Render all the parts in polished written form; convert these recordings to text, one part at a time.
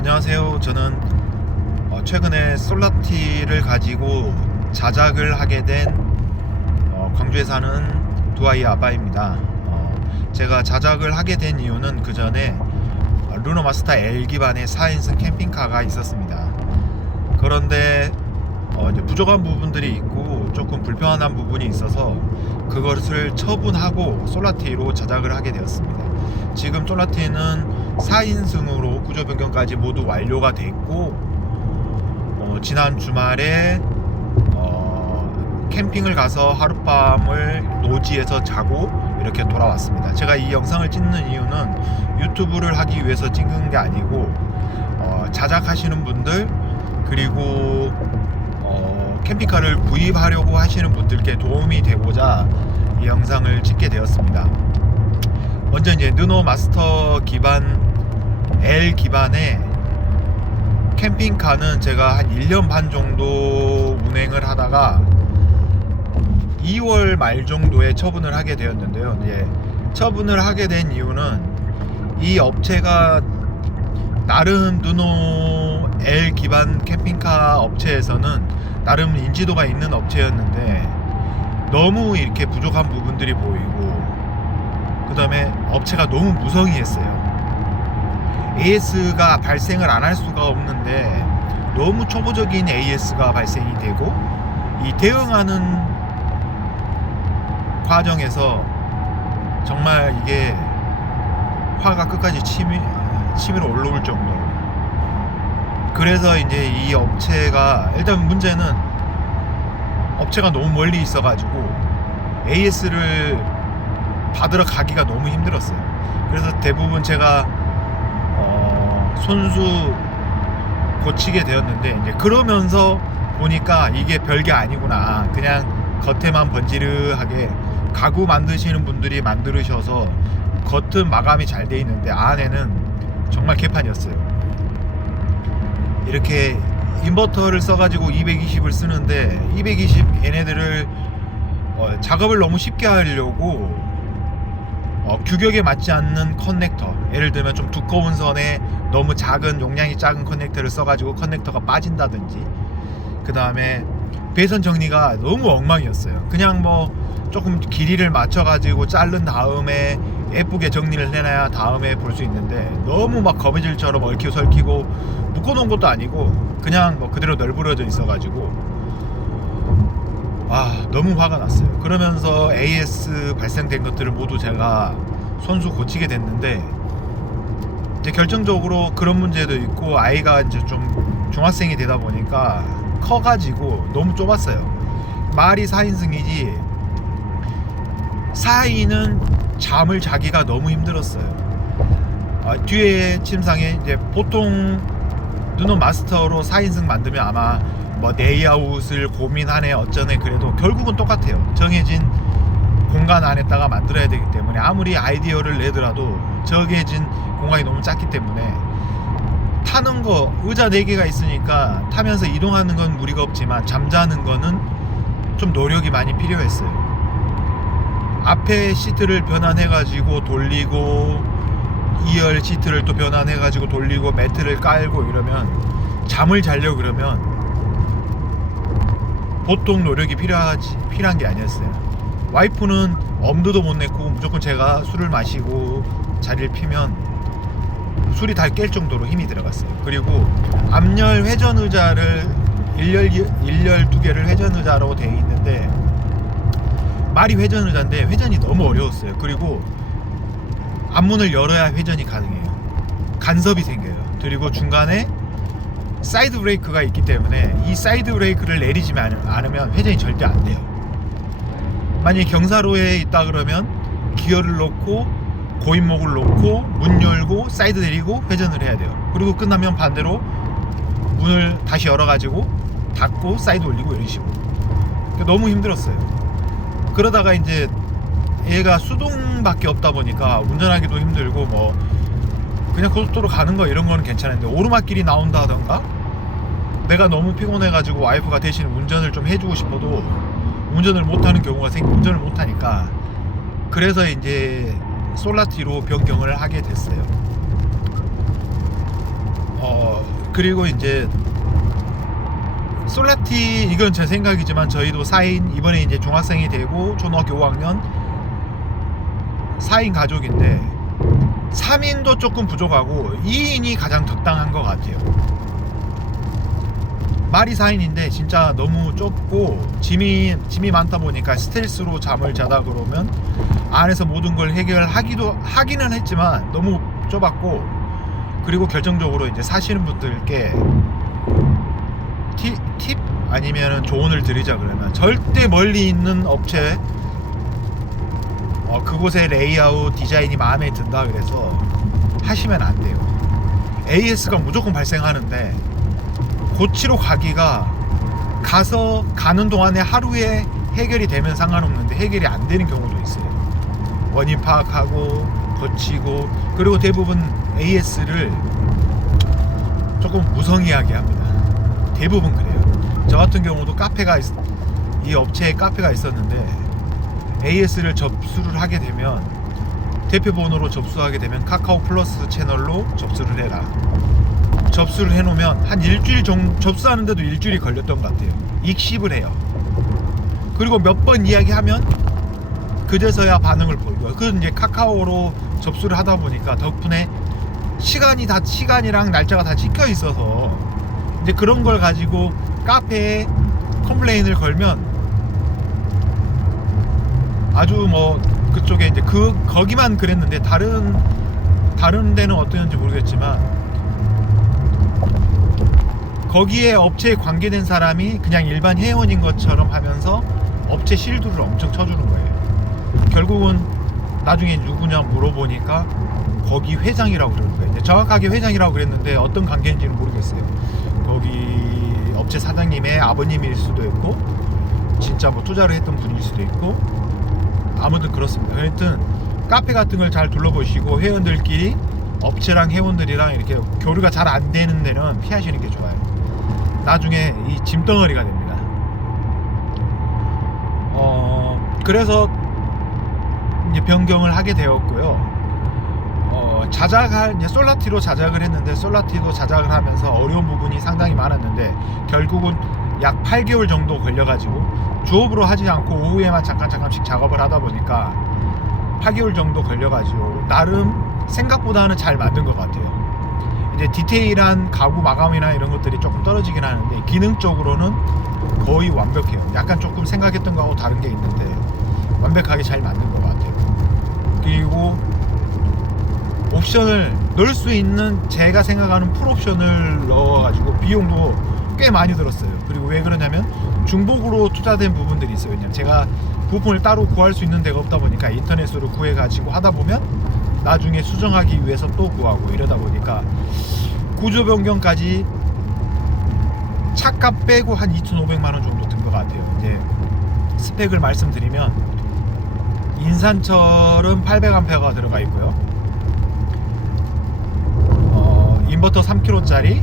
안녕하세요. 저는 최근에 솔라티를 가지고 자작을 하게 된 광주에 사는 두 아이의 아빠입니다. 제가 자작을 하게 된 이유는 그 전에 루노 마스터 L 기반의 4인승 캠핑카가 있었습니다. 그런데 이제 부족한 부분들이 있고 조금 불편한 부분이 있어서 그것을 처분하고 솔라티로 자작을 하게 되었습니다. 지금 솔라티는 4인승으로 구조 변경까지 모두 완료가 됐고 지난 주말에 캠핑을 가서 하룻밤을 노지에서 자고 이렇게 돌아왔습니다. 제가 이 영상을 찍는 이유는 유튜브를 하기 위해서 찍은 게 아니고 자작하시는 분들 그리고 캠핑카를 구입하려고 하시는 분들께 도움이 되고자 이 영상을 찍게 되었습니다. 먼저 이제 르노 마스터 기반 L 기반의 캠핑카는 제가 한 1년 반 정도 운행을 하다가 2월 말 정도에 처분을 하게 되었는데요. 이제 처분을 하게 된 이유는 이 업체가 나름 르노 L 기반 캠핑카 업체에서는 나름 인지도가 있는 업체였는데 너무 이렇게 부족한 부분들이 보이고 그 다음에 업체가 너무 무성의했어요. AS가 발생을 안 할 수가 없는데 너무 초보적인 AS가 발생이 되고 이 대응하는 과정에서 정말 이게 화가 끝까지 치밀어 올라올 정도로. 그래서 이제 이 업체가 일단 문제는 업체가 너무 멀리 있어가지고 AS를 받으러 가기가 너무 힘들었어요. 그래서 대부분 제가 손수 고치게 되었는데 이제 그러면서 보니까 이게 별게 아니구나. 그냥 겉에만 번지르하게 가구 만드시는 분들이 만드셔서 겉은 마감이 잘 돼 있는데 안에는 정말 개판이었어요. 이렇게 인버터를 써가지고 220을 쓰는데 220 얘네들을 작업을 너무 쉽게 하려고 규격에 맞지 않는 커넥터, 예를 들면 좀 두꺼운 선에 너무 작은 용량이 작은 커넥터를 써가지고 커넥터가 빠진다든지, 그 다음에 배선 정리가 너무 엉망이었어요. 그냥 뭐 조금 길이를 맞춰가지고 자른 다음에 예쁘게 정리를 해놔야 다음에 볼 수 있는데 너무 막 거미줄처럼 얽히고 설키고 묶어놓은 것도 아니고 그냥 뭐 그대로 널브러져 있어가지고 너무 화가 났어요. 그러면서 AS 발생된 것들을 모두 제가 손수 고치게 됐는데 이제 결정적으로 그런 문제도 있고 아이가 이제 좀 중학생이 되다 보니까 커가지고 너무 좁았어요. 말이 4인승이지 4인은 잠을 자기가 너무 힘들었어요. 뒤에 침상에 이제 보통 르노 마스터로 4인승 만들면 아마 뭐 레이아웃을 고민하네 어쩌네 그래도 결국은 똑같아요. 정해진 공간 안에다가 만들어야 되기 때문에 아무리 아이디어를 내더라도 정해진 공간이 너무 작기 때문에 타는 거 의자 4개가 있으니까 타면서 이동하는 건 무리가 없지만 잠자는 거는 좀 노력이 많이 필요했어요. 앞에 시트를 변환해 가지고 돌리고 2열 시트를 또 변환해 가지고 돌리고 매트를 깔고 이러면 잠을 자려고 그러면 보통 노력이 필요한 게 아니었어요. 와이프는 엄두도 못 냈고 무조건 제가 술을 마시고 자리를 피면 술이 다 깰 정도로 힘이 들어갔어요. 그리고 앞열 회전 의자를 1열 2개를 회전 의자로 되어 있는데 말이 회전 의자인데 회전이 너무 어려웠어요. 그리고 앞문을 열어야 회전이 가능해요. 간섭이 생겨요. 그리고 중간에 사이드 브레이크가 있기 때문에 이 사이드 브레이크를 내리지만 않으면 회전이 절대 안 돼요. 만약에 경사로에 있다 그러면 기어를 넣고 고인목을 놓고 문 열고 사이드 내리고 회전을 해야 돼요. 그리고 끝나면 반대로 문을 다시 열어가지고 닫고 사이드 올리고 이런 식으로. 너무 힘들었어요. 그러다가 이제 얘가 수동밖에 없다 보니까 운전하기도 힘들고 뭐 그냥 고속도로 가는 거 이런 거는 괜찮은데 오르막길이 나온다 하던가 내가 너무 피곤해가지고 와이프가 대신 운전을 좀 해주고 싶어도 운전을 못하는 경우가 운전을 못하니까 그래서 이제 솔라티로 변경을 하게 됐어요. 그리고 이제 솔라티, 이건 제 생각이지만 저희도 4인, 이번에 이제 중학생이 되고 초등학교 5학년 4인 가족인데 3인도 조금 부족하고 2인이 가장 적당한 것 같아요. 말이 4인인데 진짜 너무 좁고 짐이 많다 보니까 스텔스로 잠을 자다 그러면 안에서 모든 걸 하기는 했지만 너무 좁았고, 그리고 결정적으로 이제 사시는 분들께 팁 아니면은 조언을 드리자 그러면 절대 멀리 있는 업체 그곳의 레이아웃 디자인이 마음에 든다 그래서 하시면 안 돼요. AS가 무조건 발생하는데 고치러 가기가 가는 동안에 하루에 해결이 되면 상관없는데 해결이 안 되는 경우도 있어요. 원인 파악하고 고치고, 그리고 대부분 AS를 조금 무성의하게 합니다. 대부분 그래요. 저 같은 경우도 이 업체에 카페가 있었는데 AS를 접수를 하게 되면 대표 번호로 접수하게 되면 카카오 플러스 채널로 접수를 해라. 접수를 해놓으면 한 일주일 정도 접수하는데도 일주일이 걸렸던 것 같아요. 익십을 해요. 그리고 몇 번 이야기하면 그제서야 반응을 보이고요. 그건 이제 카카오로 접수를 하다 보니까 덕분에 시간이랑 날짜가 다 찍혀 있어서 이제 그런 걸 가지고 카페에 컴플레인을 걸면 아주 뭐 그쪽에 이제 거기만 그랬는데 다른 데는 어땠는지 모르겠지만 거기에 업체에 관계된 사람이 그냥 일반 회원인 것처럼 하면서 업체 실드를 엄청 쳐주는 거예요. 결국은 나중에 누구냐 물어보니까 거기 회장이라고 그러는 거예요. 정확하게 회장이라고 그랬는데 어떤 관계인지는 모르겠어요. 거기 업체 사장님의 아버님일 수도 있고 진짜 뭐 투자를 했던 분일 수도 있고, 아무튼 그렇습니다. 하여튼 카페 같은 걸 잘 둘러보시고 회원들끼리 업체랑 회원들이랑 이렇게 교류가 잘 안 되는 데는 피하시는 게 좋아요. 나중에 이 짐덩어리가 됩니다. 그래서 이제 변경을 하게 되었고요. 이제 솔라티로 자작을 했는데 솔라티도 자작을 하면서 어려운 부분이 상당히 많았는데 결국은 약 8개월 정도 걸려가지고 주업으로 하지 않고 오후에만 잠깐씩 작업을 하다 보니까 8개월 정도 걸려가지고 나름 생각보다는 잘 만든 것 같아요. 이제 디테일한 가구 마감이나 이런 것들이 조금 떨어지긴 하는데 기능적으로는 거의 완벽해요. 약간 조금 생각했던 거하고 다른 게 있는데 완벽하게 잘 만든 것 같아요. 그리고 옵션을 넣을 수 있는 제가 생각하는 풀옵션을 넣어가지고 비용도 꽤 많이 들었어요. 그리고 왜 그러냐면 중복으로 투자된 부분들이 있어요. 왜냐면 제가 부품을 따로 구할 수 있는 데가 없다 보니까 인터넷으로 구해가지고 하다 보면 나중에 수정하기 위해서 또 구하고 이러다 보니까 구조 변경까지 차값 빼고 한 2,500만원 정도 든 것 같아요. 이제 스펙을 말씀드리면 인산철은 800A가 들어가 있고요. 인버터 3kg짜리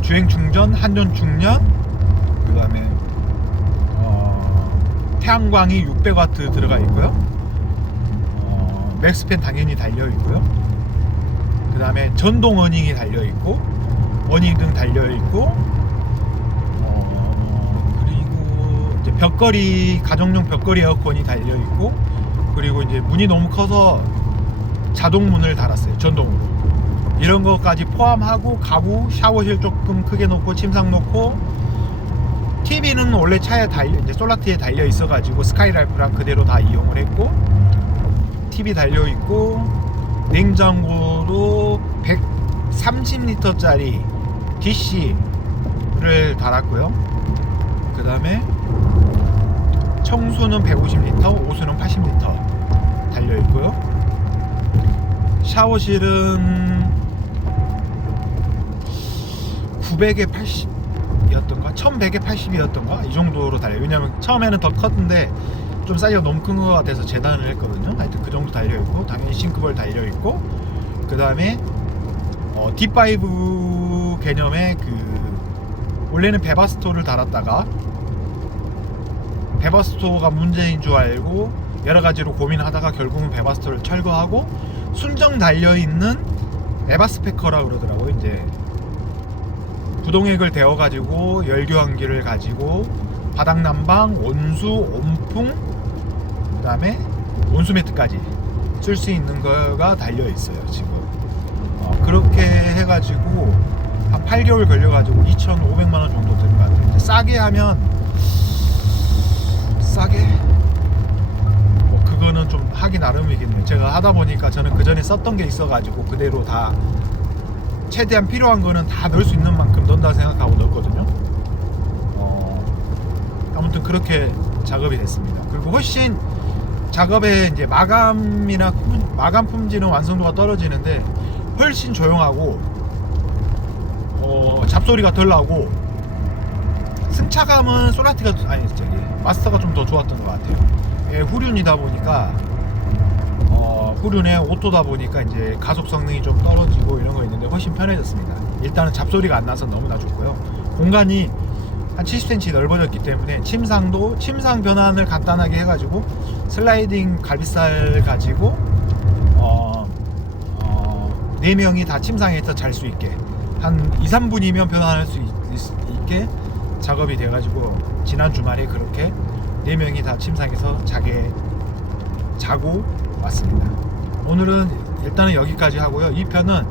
주행 충전, 한전 충전, 그 다음에 태양광이 600W 들어가 있고요. 맥스팬 당연히 달려 있고요. 그 다음에 전동 어닝이 달려 있고, 어닝 등 달려 있고, 그리고 이제 벽걸이, 가정용 벽걸이 에어컨이 달려 있고, 그리고 이제 문이 너무 커서 자동 문을 달았어요. 전동으로. 이런 것까지 포함하고 가구, 샤워실 조금 크게 놓고 침상 놓고, TV는 원래 차에 이제 솔라티에 달려 있어가지고 스카이라이프랑 그대로 다 이용을 했고, TV 달려 있고, 냉장고도 130리터짜리 DC를 달았고요. 그 다음에 청수는 150리터, 오수는 80리터 달려 있고요. 샤워실은 900에 80이었던가 1100에 80이었던가 이 정도로 달려요. 왜냐면 처음에는 더 컸는데 좀 사이즈가 너무 큰 것 같아서 재단을 했거든요. 하여튼 그 정도 달려있고, 당연히 싱크볼 달려있고, 그 다음에 D5 개념의 원래는 베바스토를 달았다가 베바스토가 문제인 줄 알고 여러가지로 고민하다가 결국은 베바스토를 철거하고 순정 달려있는 에바스페커라 그러더라고요. 이제 구동액을 데워 가지고 열교환기를 가지고 바닥 난방, 온수, 온풍, 그다음에 온수 매트까지 쓸 수 있는 거가 달려 있어요 지금. 그렇게 해가지고 한 8개월 걸려가지고 2,500만 원 정도 드는 것 같아요. 싸게 하면 싸게 뭐 그거는 좀 하기 나름이겠네요. 제가 하다 보니까 저는 그 전에 썼던 게 있어가지고 그대로 다 최대한 필요한 거는 다 넣을 수 있는 만큼 넣는다 생각하고 넣었거든요. 아무튼 그렇게 작업이 됐습니다. 그리고 훨씬 작업의 이제 마감이나 마감 품질은 완성도가 떨어지는데 훨씬 조용하고 잡소리가 덜 나고 승차감은 소나티가 아니 저기 마스터가 좀 더 좋았던 것 같아요. 예, 후륜이다 보니까 후륜에 오토다 보니까 이제 가속 성능이 좀 떨어지고 이런 거 있는데 훨씬 편해졌습니다. 일단은 잡소리가 안 나서 너무나 좋고요. 공간이 한 70cm 넓어졌기 때문에 침상 변환을 간단하게 해가지고 슬라이딩 갈비살 가지고 4명이 다 침상에서 잘 수 있게 한 2-3분이면 변환할 수 있게 작업이 돼가지고 지난 주말에 그렇게 4명이 다 침상에서 자고 왔습니다. 오늘은 일단은 여기까지 하고요. 이 편은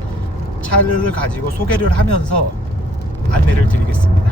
차를 가지고 소개를 하면서 안내를 드리겠습니다.